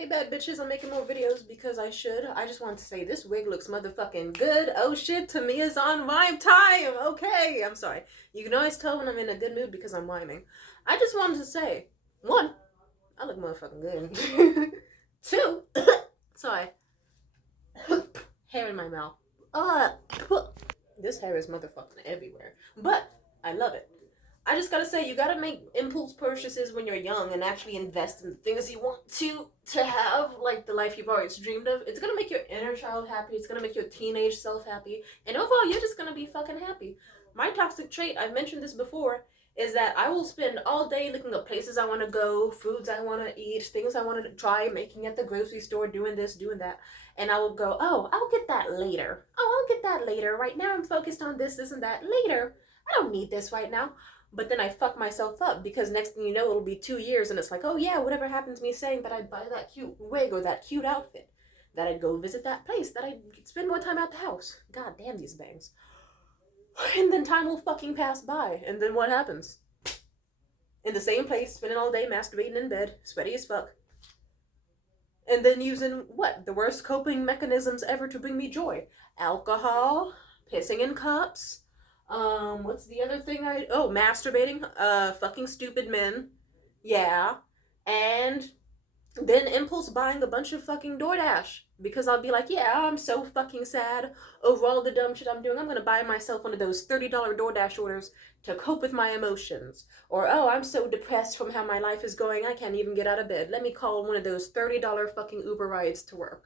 Hey bad bitches, I'm making more videos because I should. I just wanted to say this wig looks motherfucking good. Oh shit, Tamia's on rhyme time. Okay, I'm sorry. You can always tell when I'm in a good mood because I'm rhyming. I just wanted to say, one, I look motherfucking good. Two, sorry, hair in my mouth. This hair is motherfucking everywhere. But I love it. I just gotta say, you gotta make impulse purchases when you're young and actually invest in the things you want to have, like the life you've always dreamed of. It's gonna make your inner child happy. It's gonna make your teenage self happy. And overall, you're just gonna be fucking happy. My toxic trait, I've mentioned this before, is that I will spend all day looking up places I want to go, foods I want to eat, things I want to try, making at the grocery store, doing this, doing that. And I will go, oh, I'll get that later. Oh, I'll get that later. Right now I'm focused on this, this, and that. Later. I don't need this right now. But then I fuck myself up because next thing you know, it'll be 2 years and it's like, oh yeah, whatever happened to me saying that I'd buy that cute wig or that cute outfit, that I'd go visit that place, that I'd spend more time at the house. God damn these bangs. And then time will fucking pass by. And then what happens? In the same place, spending all day masturbating in bed, sweaty as fuck. And then using what? The worst coping mechanisms ever to bring me joy. Alcohol, pissing in cups, what's the other thing masturbating, fucking stupid men, yeah, and then impulse buying a bunch of fucking DoorDash, because I'll be like, yeah, I'm so fucking sad over all the dumb shit I'm doing, I'm gonna buy myself one of those $30 DoorDash orders to cope with my emotions, or, oh, I'm so depressed from how my life is going, I can't even get out of bed, let me call one of those $30 fucking Uber rides to work,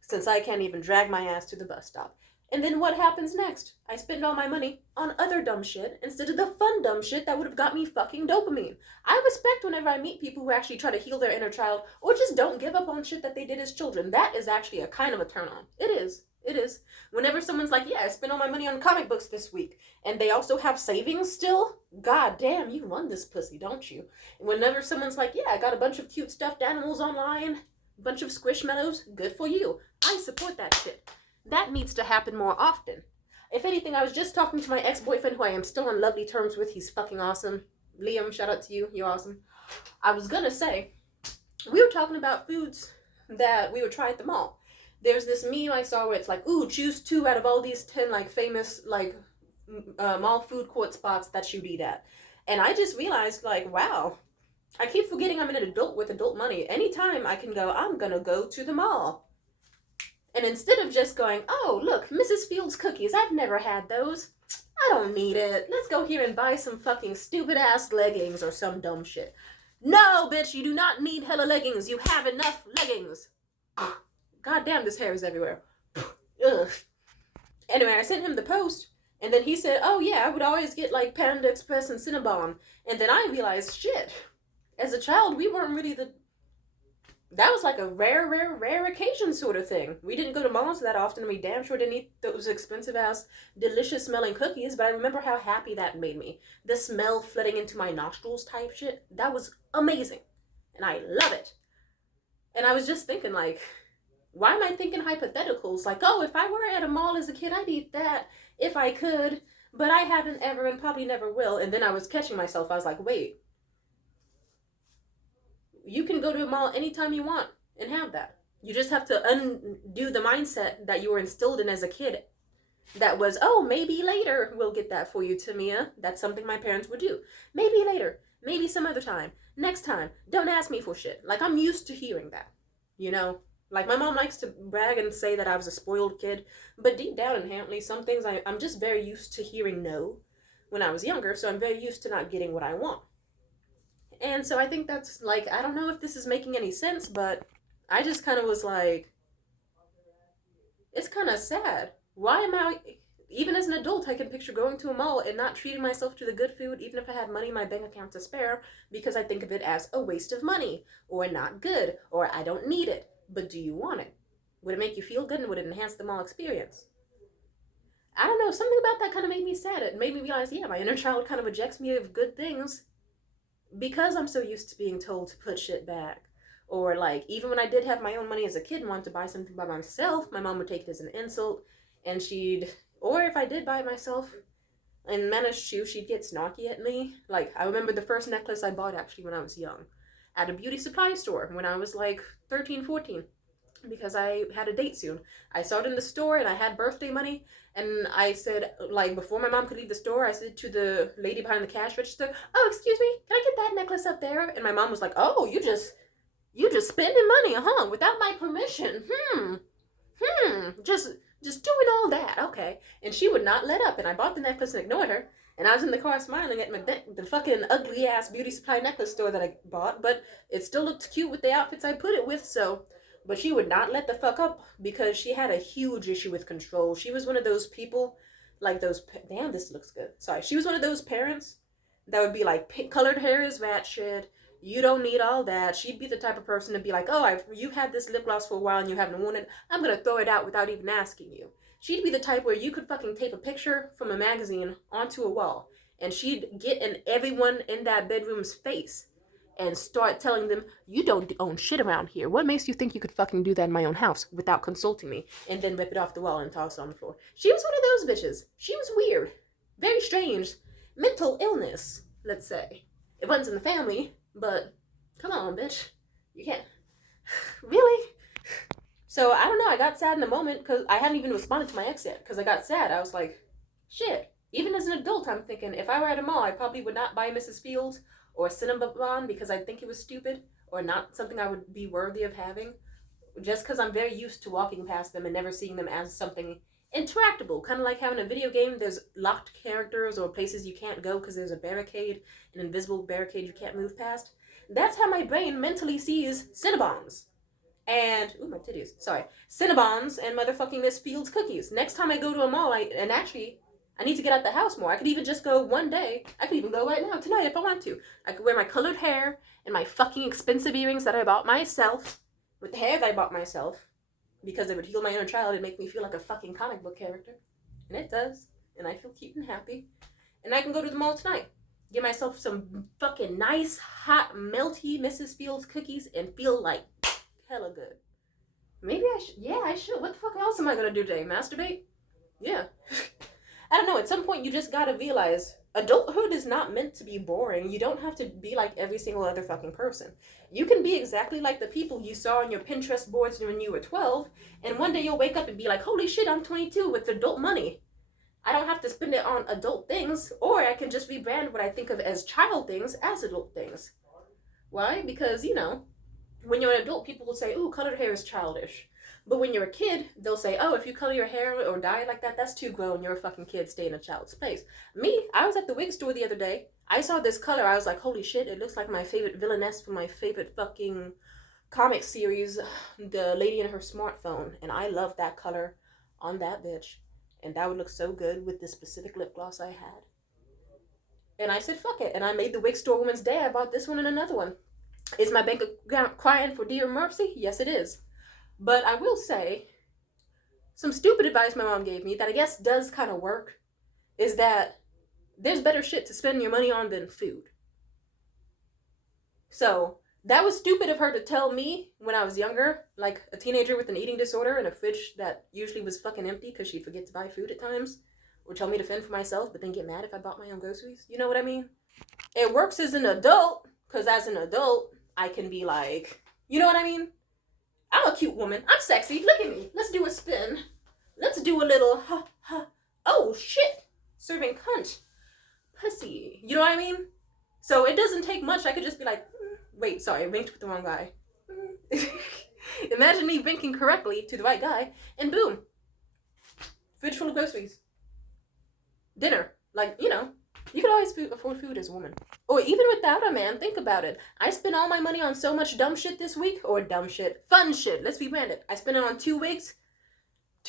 since I can't even drag my ass to the bus stop. And then what happens next? I spend all my money on other dumb shit instead of the fun dumb shit that would have got me fucking dopamine. I respect whenever I meet people who actually try to heal their inner child or just don't give up on shit that they did as children. That is actually a kind of a turn on. It is. It is. Whenever someone's like, yeah, I spent all my money on comic books this week, and they also have savings still, god damn, you run this pussy, don't you? And whenever someone's like, yeah, I got a bunch of cute stuffed animals online, a bunch of squishmallows, good for you. I support that shit. That needs to happen more often. If anything, I was just talking to my ex-boyfriend, who I am still on lovely terms with. He's fucking awesome. Liam, shout out to you. You're awesome. I was gonna say, we were talking about foods that we would try at the mall. There's this meme I saw where it's like, ooh, choose 2 out of all these 10 like famous like mall food court spots that you'd eat at. And I just realized, like, wow, I keep forgetting I'm an adult with adult money. Anytime I can go, I'm gonna go to the mall. And instead of just going, oh, look, Mrs. Fields cookies, I've never had those. I don't need it. Let's go here and buy some fucking stupid-ass leggings or some dumb shit. No, bitch, you do not need hella leggings. You have enough leggings. God damn, this hair is everywhere. Ugh. Anyway, I sent him the post, and then he said, oh, yeah, I would always get, like, Panda Express and Cinnabon. And then I realized, shit, as a child, we weren't really that was like a rare occasion sort of thing. We didn't go to malls that often, and we damn sure didn't eat those expensive-ass, delicious-smelling cookies, but I remember how happy that made me. The smell flooding into my nostrils type shit, that was amazing. And I love it. And I was just thinking, like, why am I thinking hypotheticals? Like, oh, if I were at a mall as a kid, I'd eat that if I could, but I haven't ever and probably never will. And then I was catching myself. I was like, wait. You can go to a mall anytime you want and have that. You just have to undo the mindset that you were instilled in as a kid. That was, oh, maybe later we'll get that for you, Tamia. That's something my parents would do. Maybe later. Maybe some other time. Next time. Don't ask me for shit. Like, I'm used to hearing that. You know? Like, my mom likes to brag and say that I was a spoiled kid. But deep down inherently, some things I'm just very used to hearing no when I was younger. So I'm very used to not getting what I want. And so I think that's, like, I don't know if this is making any sense, but I just kind of was like, it's kind of sad. Why am I, even as an adult, I can picture going to a mall and not treating myself to the good food, even if I had money in my bank account to spare, because I think of it as a waste of money, or not good, or I don't need it. But do you want it? Would it make you feel good, and would it enhance the mall experience? I don't know, something about that kind of made me sad. It made me realize, yeah, my inner child kind of rejects me of good things, because I'm so used to being told to put shit back. Or, like, even when I did have my own money as a kid and wanted to buy something by myself, my mom would take it as an insult, and or if I did buy it myself and managed to, she'd get snarky at me. Like, I remember the first necklace I bought, actually, when I was young. at a beauty supply store when I was like 13, 14, because I had a date soon. I saw it in the store and I had birthday money. And I said, like, before my mom could leave the store, I said to the lady behind the cash register, "Oh, excuse me, can I get that necklace up there?" And my mom was like, "Oh, you just spending money, huh? Without my permission. Just doing all that. Okay." And she would not let up. And I bought the necklace and ignored her. And I was in the car smiling at the fucking ugly ass beauty supply necklace store that I bought. But it still looked cute with the outfits I put it with. So, but she would not let the fuck up because she had a huge issue with control. She was one of those people, like those. Damn, this looks good. Sorry. She was one of those parents that would be like, pink colored hair is rat shit. You don't need all that. She'd be the type of person to be like, "Oh, you've had this lip gloss for a while and you haven't worn it. I'm gonna throw it out without even asking you." She'd be the type where you could fucking tape a picture from a magazine onto a wall, and she'd get in everyone in that bedroom's face and start telling them, "You don't own shit around here. What makes you think you could fucking do that in my own house without consulting me?" And then rip it off the wall and toss it on the floor. She was one of those bitches. She was weird. Very strange. Mental illness, let's say. It runs in the family, but come on, bitch. You can't. Really? So, I don't know. I got sad in the moment because I hadn't even responded to my ex yet because I got sad. I was like, shit. Even as an adult, I'm thinking if I were at a mall, I probably would not buy Mrs. Fields or Cinnabon because I'd think it was stupid or not something I would be worthy of having. Just because I'm very used to walking past them and never seeing them as something interactable. Kind of like how in a video game there's locked characters or places you can't go because there's a barricade, an invisible barricade you can't move past. That's how my brain mentally sees Cinnabons. And, ooh, my titties, sorry. Cinnabons and motherfucking Miss Fields cookies. Next time I go to a mall, I need to get out the house more. I could even just go one day. I could even go right now, tonight, if I want to. I could wear my colored hair and my fucking expensive earrings that I bought myself, with the hair that I bought myself, because it would heal my inner child and make me feel like a fucking comic book character. And it does. And I feel cute and happy. And I can go to the mall tonight. Get myself some fucking nice, hot, melty Mrs. Fields cookies and feel like hella good. Maybe I should. Yeah, I should. What the fuck else am I gonna do today? Masturbate? Yeah. I don't know. At some point, you just gotta realize adulthood is not meant to be boring. You don't have to be like every single other fucking person. You can be exactly like the people you saw on your Pinterest boards when you were 12, and one day you'll wake up and be like, "Holy shit, I'm 22 with adult money. I don't have to spend it on adult things," or I can just rebrand what I think of as child things as adult things. Why? Because, when you're an adult, people will say, "Ooh, colored hair is childish." But when you're a kid, they'll say, "Oh, if you color your hair or dye it like that, that's too grown. You're a fucking kid. Stay in a child's place." Me, I was at the wig store the other day. I saw this color. I was like, "Holy shit, it looks like my favorite villainess from my favorite fucking comic series, The Lady in Her Smartphone." And I love that color on that bitch. And that would look so good with this specific lip gloss I had. And I said, fuck it. And I made the wig store woman's day. I bought this one and another one. Is my bank account crying for dear mercy? Yes, it is. But I will say, some stupid advice my mom gave me that I guess does kind of work is that there's better shit to spend your money on than food. So, that was stupid of her to tell me when I was younger, like a teenager with an eating disorder and a fridge that usually was fucking empty because she'd forget to buy food at times, or tell me to fend for myself but then get mad if I bought my own groceries. You know what I mean? It works as an adult, because as an adult, I can be like, you know what I mean? I'm a cute woman. I'm sexy. Look at me. Let's do a spin. Let's do a little, oh shit, serving cunt. Pussy. You know what I mean? So it doesn't take much. I could just be like, wait, sorry, I winked with the wrong guy. Imagine me winking correctly to the right guy, and boom. Fridge full of groceries. Dinner. Like, you could always afford food as a woman. Or even without a man, think about it. I spent all my money on so much dumb shit this week. Or dumb shit. Fun shit. Let's be branded. I spent it on 2 wigs.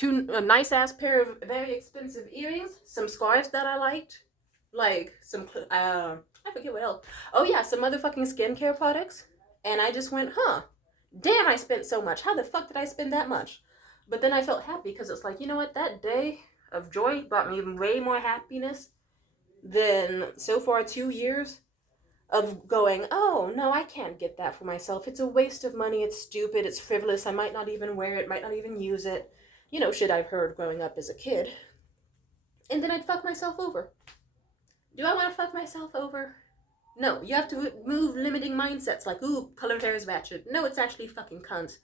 A nice ass pair of very expensive earrings. Some scarves that I liked. Like, some, I forget what else. Oh yeah, some motherfucking skincare products. And I just went, damn, I spent so much. How the fuck did I spend that much? But then I felt happy because it's like, you know what? That day of joy brought me way more happiness than so far 2 years of going, oh, no, I can't get that for myself. It's a waste of money. It's stupid. It's frivolous. I might not even wear it. Might not even use it. Shit I've heard growing up as a kid. And then I'd fuck myself over. Do I want to fuck myself over? No, you have to move limiting mindsets like, ooh, colored hair is ratchet. No, it's actually fucking cunt.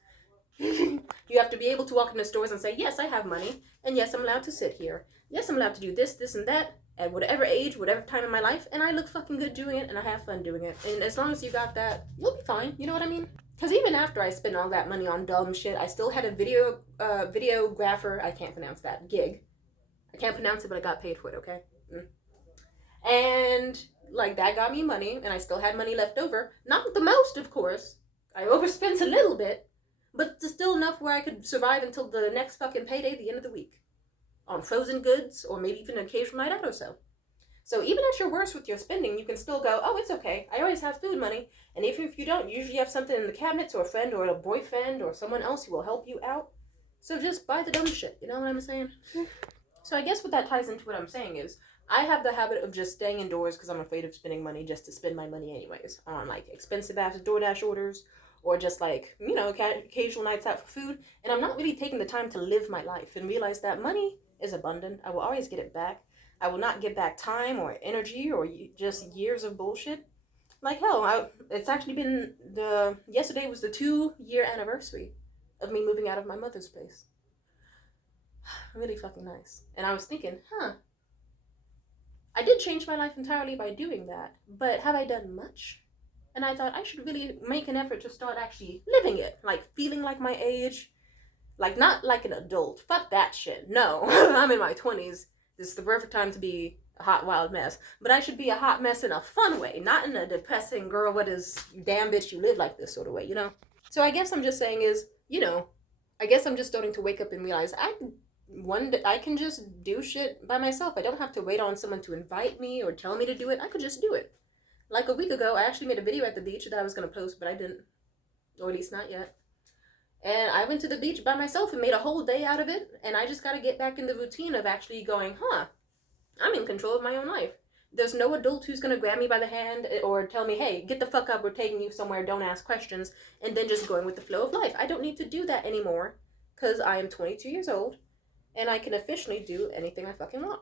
You have to be able to walk into stores and say, yes, I have money, and yes, I'm allowed to sit here. Yes, I'm allowed to do this, this, and that at whatever age, whatever time in my life, and I look fucking good doing it, and I have fun doing it. And as long as you got that, you'll be fine. You know what I mean? Because even after I spent all that money on dumb shit, I still had a videographer. I can't pronounce that gig. I can't pronounce it, but I got paid for it. Okay. And like that got me money, and I still had money left over. Not the most, of course. I overspent a little bit, but still enough where I could survive until the next fucking payday at the end of the week. On frozen goods, or maybe even an occasional night out or so. So even at your worst with your spending, you can still go, oh, it's okay. I always have food money. And even if you don't, you usually have something in the cabinets, or a friend, or a boyfriend, or someone else who will help you out. So just buy the dumb shit. You know what I'm saying? So I guess what that ties into what I'm saying is, I have the habit of just staying indoors because I'm afraid of spending money just to spend my money anyways. On like expensive ass DoorDash orders, or just like, you know, occasional nights out for food. And I'm not really taking the time to live my life and realize that money is abundant. I will always get it back. I will not get back time or energy or just years of bullshit. Like hell, it's actually been yesterday was the 2-year anniversary of me moving out of my mother's place. Really fucking nice. And I was thinking, I did change my life entirely by doing that, but have I done much? And I thought I should really make an effort to start actually living it, like feeling like my age, like not like an adult. Fuck that shit. No, I'm in my 20s. This is the perfect time to be a hot, wild mess. But I should be a hot mess in a fun way, not in a depressing, girl, what is, damn bitch, you live like this sort of way, you know? So I guess I'm just saying is, you know, I guess I'm just starting to wake up and realize I can just do shit by myself. I don't have to wait on someone to invite me or tell me to do it. I could just do it. Like a week ago, I actually made a video at the beach that I was going to post, but I didn't. Or at least not yet. And I went to the beach by myself and made a whole day out of it. And I just got to get back in the routine of actually going, I'm in control of my own life. There's no adult who's going to grab me by the hand or tell me, hey, get the fuck up, we're taking you somewhere, don't ask questions, and then just going with the flow of life. I don't need to do that anymore because I am 22 years old and I can officially do anything I fucking want.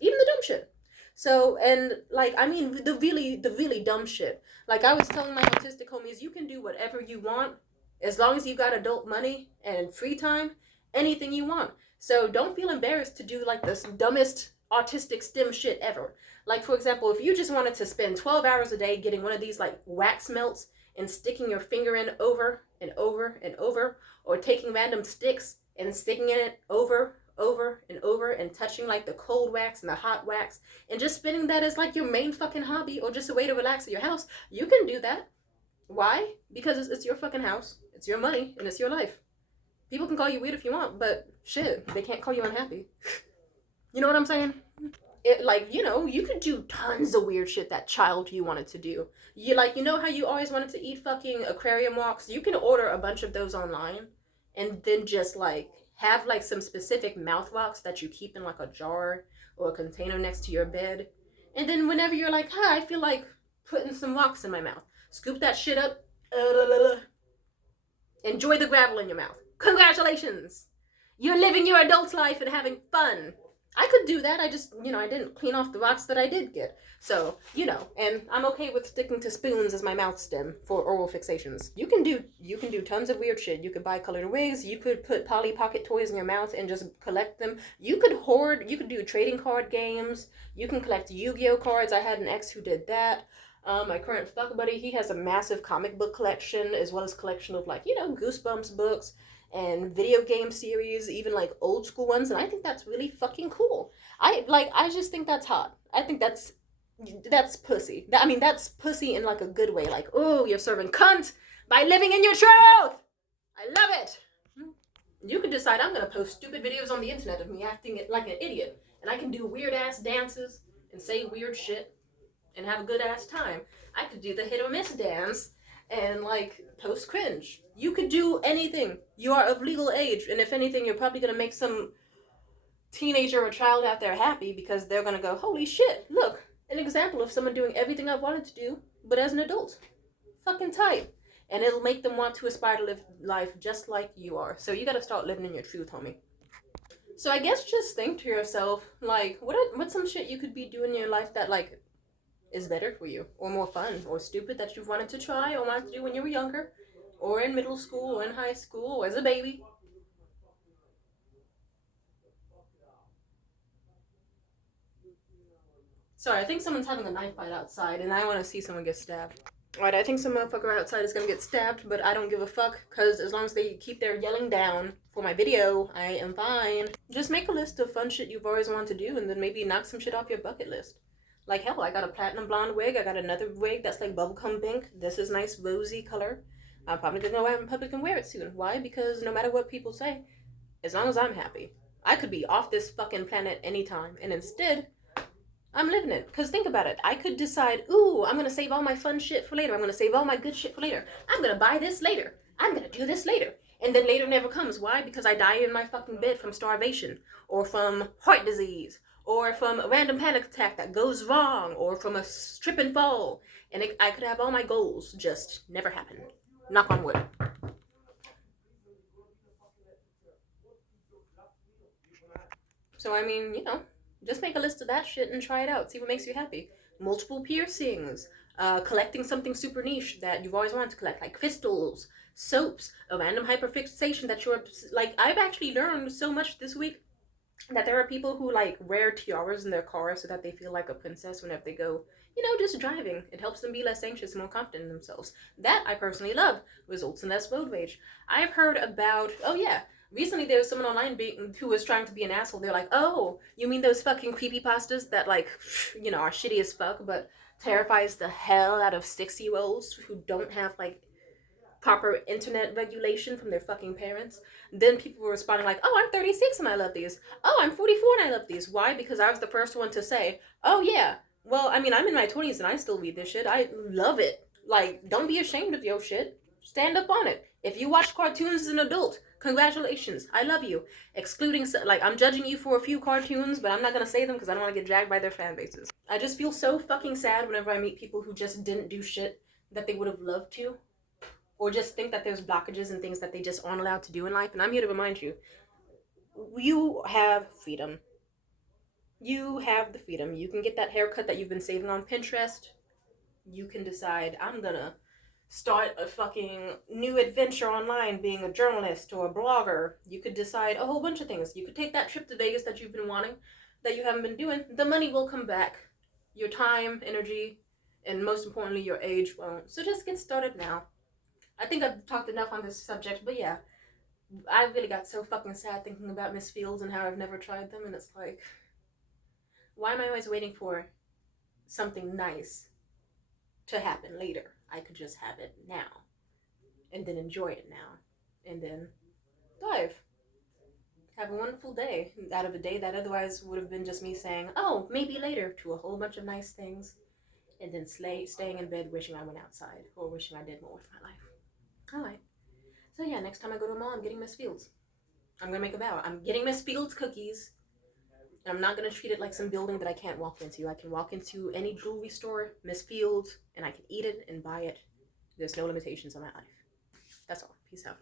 Even the dumb shit. So, and like, I mean, the really dumb shit. Like I was telling my autistic homies, you can do whatever you want as long as you got adult money and free time, anything you want. So don't feel embarrassed to do like this dumbest autistic STEM shit ever. Like for example, if you just wanted to spend 12 hours a day getting one of these like wax melts and sticking your finger in over and over and over, or taking random sticks and sticking in it over and over and touching like the cold wax and the hot wax and just spending that as like your main fucking hobby or just a way to relax at your house, you can do that. Why? Because it's your fucking house, it's your money, and it's your life. People can call you weird if you want, but shit, they can't call you unhappy. You know what I'm saying? It, like, you know, you could do tons of weird shit that child you wanted to do. You like, you know how you always wanted to eat fucking aquarium walks? You can order a bunch of those online and then just like have like some specific mouth walks that you keep in like a jar or a container next to your bed. And then whenever you're like, I feel like putting some rocks in my mouth, scoop that shit up, enjoy the gravel in your mouth. Congratulations! You're living your adult life and having fun. I could do that. I just, you know, I didn't clean off the rocks that I did get. So, you know, and I'm okay with sticking to spoons as my mouth stem for oral fixations. You can do tons of weird shit. You could buy colored wigs. You could put Polly Pocket toys in your mouth and just collect them. You could hoard. You could do trading card games. You can collect Yu-Gi-Oh cards. I had an ex who did that. My current fuck buddy, he has a massive comic book collection as well as collection of like, you know, Goosebumps books and video game series, even like old school ones, and I think that's really fucking cool. I just think that's hot. I think that's pussy. I mean, that's pussy in like a good way. Like, oh, you're serving cunt by living in your truth. I love it. You could decide I'm gonna post stupid videos on the internet of me acting like an idiot, and I can do weird ass dances and say weird shit and have a good ass time. I could do the hit or miss dance and like post cringe. You could do anything. You are of legal age, and if anything, you're probably gonna make some teenager or child out there happy because they're gonna go, holy shit, look, an example of someone doing everything I've wanted to do, but as an adult. Fucking tight. And it'll make them want to aspire to live life just like you are. So you gotta start living in your truth, homie. So I guess just think to yourself, like, what's some shit you could be doing in your life that like is better for you, or more fun, or stupid that you've wanted to try or wanted to do when you were younger, or in middle school, or in high school, or as a baby. Sorry, I think someone's having a knife fight outside, and I want to see someone get stabbed. Alright, I think some motherfucker outside is gonna get stabbed, but I don't give a fuck, because as long as they keep their yelling down for my video, I am fine. Just make a list of fun shit you've always wanted to do, and then maybe knock some shit off your bucket list. Like, hell, I got a platinum blonde wig, I got another wig that's like bubblegum pink. This is nice rosy color. I'm probably gonna go out in public and wear it soon. Why? Because no matter what people say, as long as I'm happy, I could be off this fucking planet anytime, and instead, I'm living it. Because think about it. I could decide, ooh, I'm going to save all my fun shit for later. I'm going to save all my good shit for later. I'm going to buy this later. I'm going to do this later. And then later never comes. Why? Because I die in my fucking bed from starvation, or from heart disease, or from a random panic attack that goes wrong, or from a trip and fall. And I could have all my goals just never happen. Knock on wood. So, I mean, just make a list of that shit and try it out. See what makes you happy. Multiple piercings, collecting something super niche that you've always wanted to collect, like crystals, soaps, a random hyperfixation that you're, like, I've actually learned so much this week that there are people who, like, wear tiaras in their car so that they feel like a princess whenever they go, just driving. It helps them be less anxious and more confident in themselves. That, I personally love. Results in less road rage. I've heard about, oh yeah, recently there was someone online who was trying to be an asshole. They're like, oh, you mean those fucking creepypastas that, like, are shitty as fuck, but terrifies the hell out of 6-year-olds who don't have, like, proper internet regulation from their fucking parents? Then people were responding like, oh, I'm 36 and I love these. Oh, I'm 44 and I love these. Why? Because I was the first one to say, oh yeah, well, I mean, I'm in my 20s and I still read this shit. I love it. Like, don't be ashamed of your shit. Stand up on it. If you watch cartoons as an adult, congratulations. I love you. Excluding, like, I'm judging you for a few cartoons, but I'm not gonna say them because I don't want to get dragged by their fan bases. I just feel so fucking sad whenever I meet people who just didn't do shit that they would have loved to, or just think that there's blockages and things that they just aren't allowed to do in life. And I'm here to remind you, you have freedom. You have the freedom. You can get that haircut that you've been saving on Pinterest. You can decide, I'm gonna start a fucking new adventure online being a journalist or a blogger. You could decide a whole bunch of things. You could take that trip to Vegas that you've been wanting, that you haven't been doing. The money will come back. Your time, energy, and most importantly, your age won't. So just get started now. I think I've talked enough on this subject, but yeah, I really got so fucking sad thinking about Miss Fields and how I've never tried them, and it's like, why am I always waiting for something nice to happen later? I could just have it now, and then enjoy it now, and then dive. Have a wonderful day out of a day that otherwise would have been just me saying, oh, maybe later, to a whole bunch of nice things, and then staying in bed wishing I went outside, or wishing I did more with my life. Alright. So yeah, next time I go to a mall, I'm getting Miss Fields. I'm gonna make a vow. I'm getting Miss Fields cookies. And I'm not gonna treat it like some building that I can't walk into. I can walk into any jewelry store, Miss Fields, and I can eat it and buy it. There's no limitations on my life. That's all. Peace out.